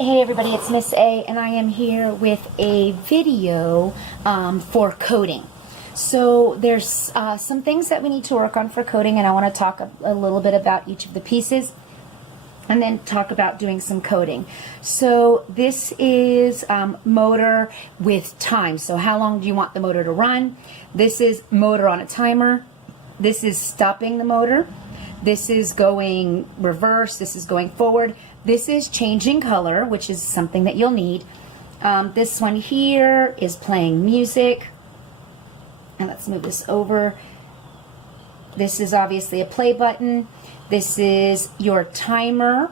Hey everybody, it's Miss A, and I am here with a video for coding. So there's some things that we need to work on for coding, and I want to talk a little bit about each of the pieces and then talk about doing some coding. So this is motor with time. So how long do you want the motor to run? This is motor on a timer. This is stopping the motor. This is going reverse. This is going forward. This is changing color, which is something that you'll need. This one here is playing music. And let's move this over. This is obviously a play button. This is your timer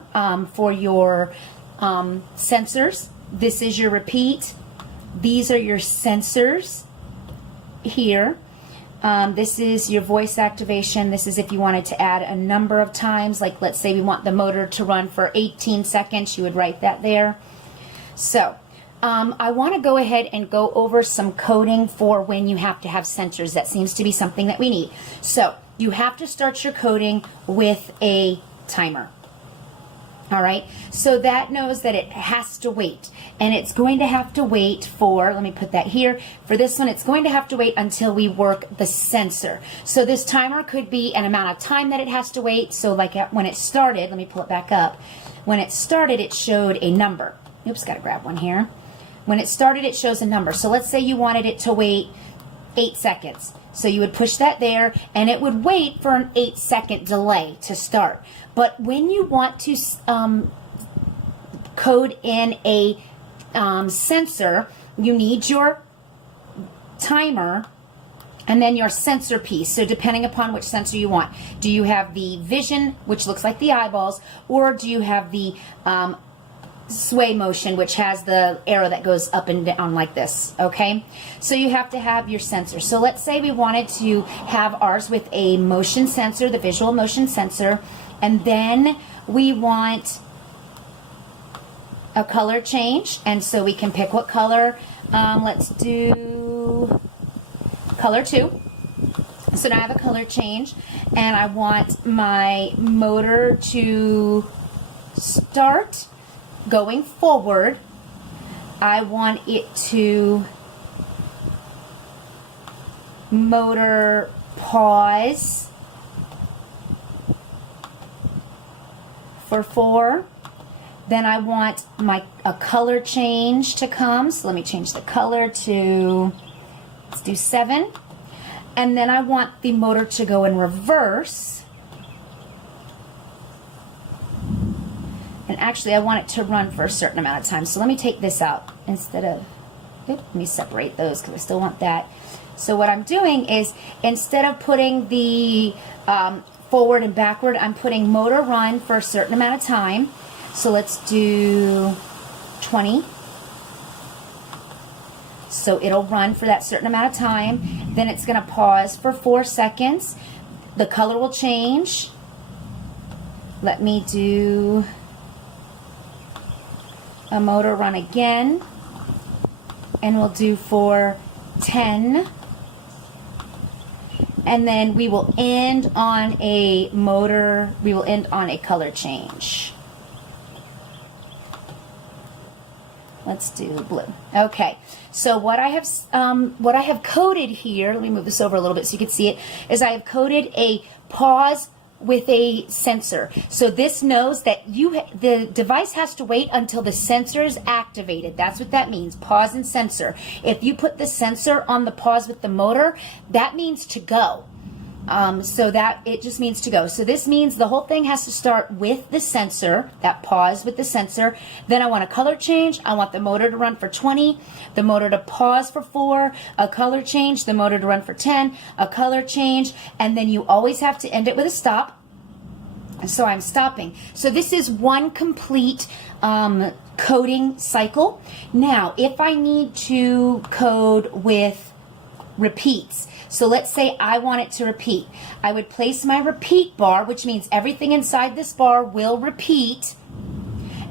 for your sensors. This is your repeat. These are your sensors here. This is your voice activation. This is if you wanted to add a number of times, like let's say we want the motor to run for 18 seconds, you would write that there. So I want to go ahead and go over some coding for when you have to have sensors. That seems to be something that we need. So you have to start your coding with a timer. All right, so that knows that it has to wait, and it's going to have to wait for, let me put that here, for this one it's going to have to wait until we work the sensor. So this timer could be an amount of time that it has to wait. So like when it started, let me pull it back up. When it started, it showed a number. Oops, gotta grab one here. When it started, it shows a number. So let's say you wanted it to wait 8 seconds. So you would push that there, and it would wait for an 8-second delay to start. But when you want to code in a sensor, you need your timer and then your sensor piece. So depending upon which sensor you want. Do you have the vision, which looks like the eyeballs, or do you have the sway motion, which has the arrow that goes up and down like this? Okay, so you have to have your sensor. So let's say we wanted to have ours with a motion sensor, the visual motion sensor, and then we want a color change, and so we can pick what color. Let's do color 2. So now I have a color change, and I want my motor to start going forward. I want it to motor pause for 4. Then I want a color change to come. So let me change the color to, let's do 7. And then I want the motor to go in reverse. And actually, I want it to run for a certain amount of time. So let me take this out instead of, let me separate those because I still want that. So what I'm doing is, instead of putting the forward and backward, I'm putting motor run for a certain amount of time. So let's do 20. So it'll run for that certain amount of time. Then it's going to pause for 4 seconds. The color will change. Let me do a motor run again, and we'll do for 10, and then we will end on a motor, we will end on a color change. Let's do blue. Okay, so what I have coded here, let me move this over a little bit so you can see it, is I have coded a pause with a sensor. So this knows that the device has to wait until the sensor is activated. That's what that means, pause and sensor. If you put the sensor on the pause with the motor, that means to go. So that it just means to go. So this means the whole thing has to start with the sensor, that pause with the sensor. Then I want a color change. I want the motor to run for 20, the motor to pause for 4, a color change, the motor to run for 10, a color change, and then you always have to end it with a stop. So I'm stopping. So this is one complete coding cycle. Now, if I need to code with repeats, so let's say I want it to repeat, I would place my repeat bar, which means everything inside this bar will repeat,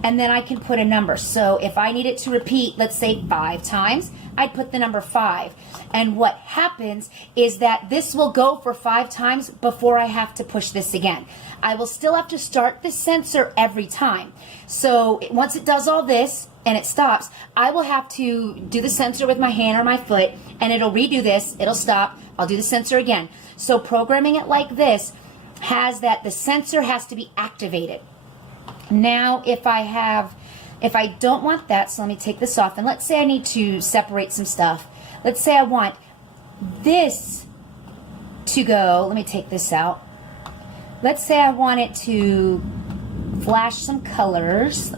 and then I can put a number. So if I need it to repeat, let's say 5 times, I'd put the number 5. And what happens is that this will go for 5 times before I have to push this again. I will still have to start the sensor every time. So once it does all this and it stops, I will have to do the sensor with my hand or my foot, and it'll redo this, it'll stop, I'll do the sensor again. So programming it like this has that the sensor has to be activated. Now if I don't want that, so let me take this off, and let's say I need to separate some stuff. Let's say I want this to go, let me take this out. Let's say I want it to flash some colors.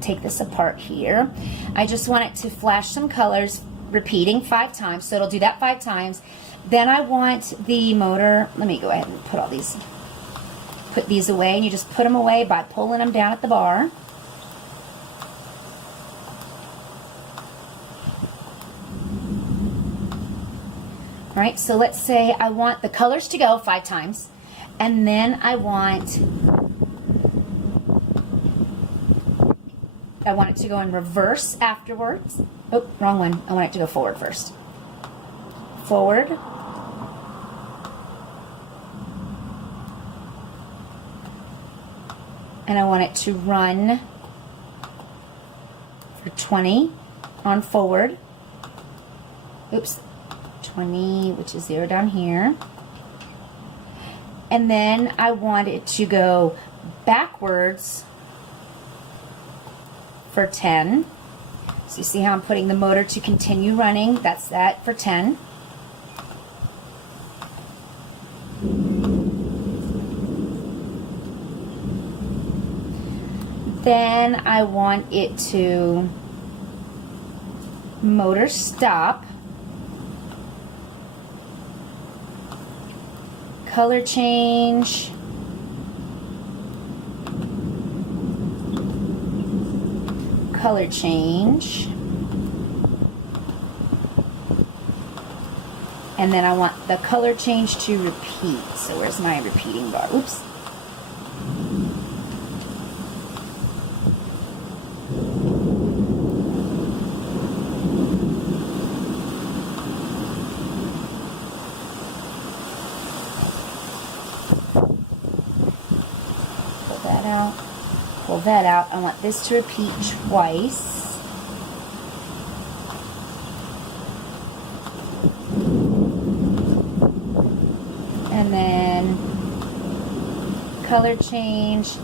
Take this apart here. I just want it to flash some colors, repeating 5 times, so it'll do that 5 times. Then I want the motor, let me go ahead and put these away, and you just put them away by pulling them down at the bar. All right, so let's say I want the colors to go 5 times, and then I want it to go in reverse afterwards. Oh, wrong one. I want it to go forward first. Forward. And I want it to run for 20 on forward. Oops. 20, which is 0 down here. And then I want it to go backwards for 10. So you see how I'm putting the motor to continue running? That's that for 10. Then I want it to motor stop, color change, color change, and then I want the color change to repeat. So where's my repeating bar? Oops. Pull that out. I want this to repeat twice. And then color change,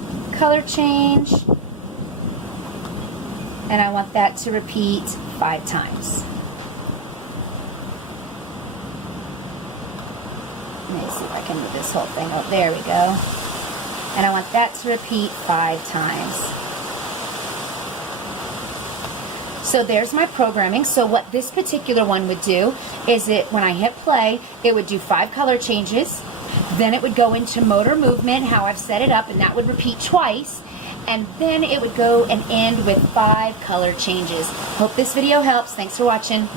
and I want that to repeat 5 times. Let me see if I can move this whole thing. Oh, there we go. And I want that to repeat 5 times. So there's my programming. So what this particular one would do is when I hit play, it would do 5 color changes. Then it would go into motor movement, how I've set it up, and that would repeat twice. And then it would go and end with 5 color changes. Hope this video helps. Thanks for watching.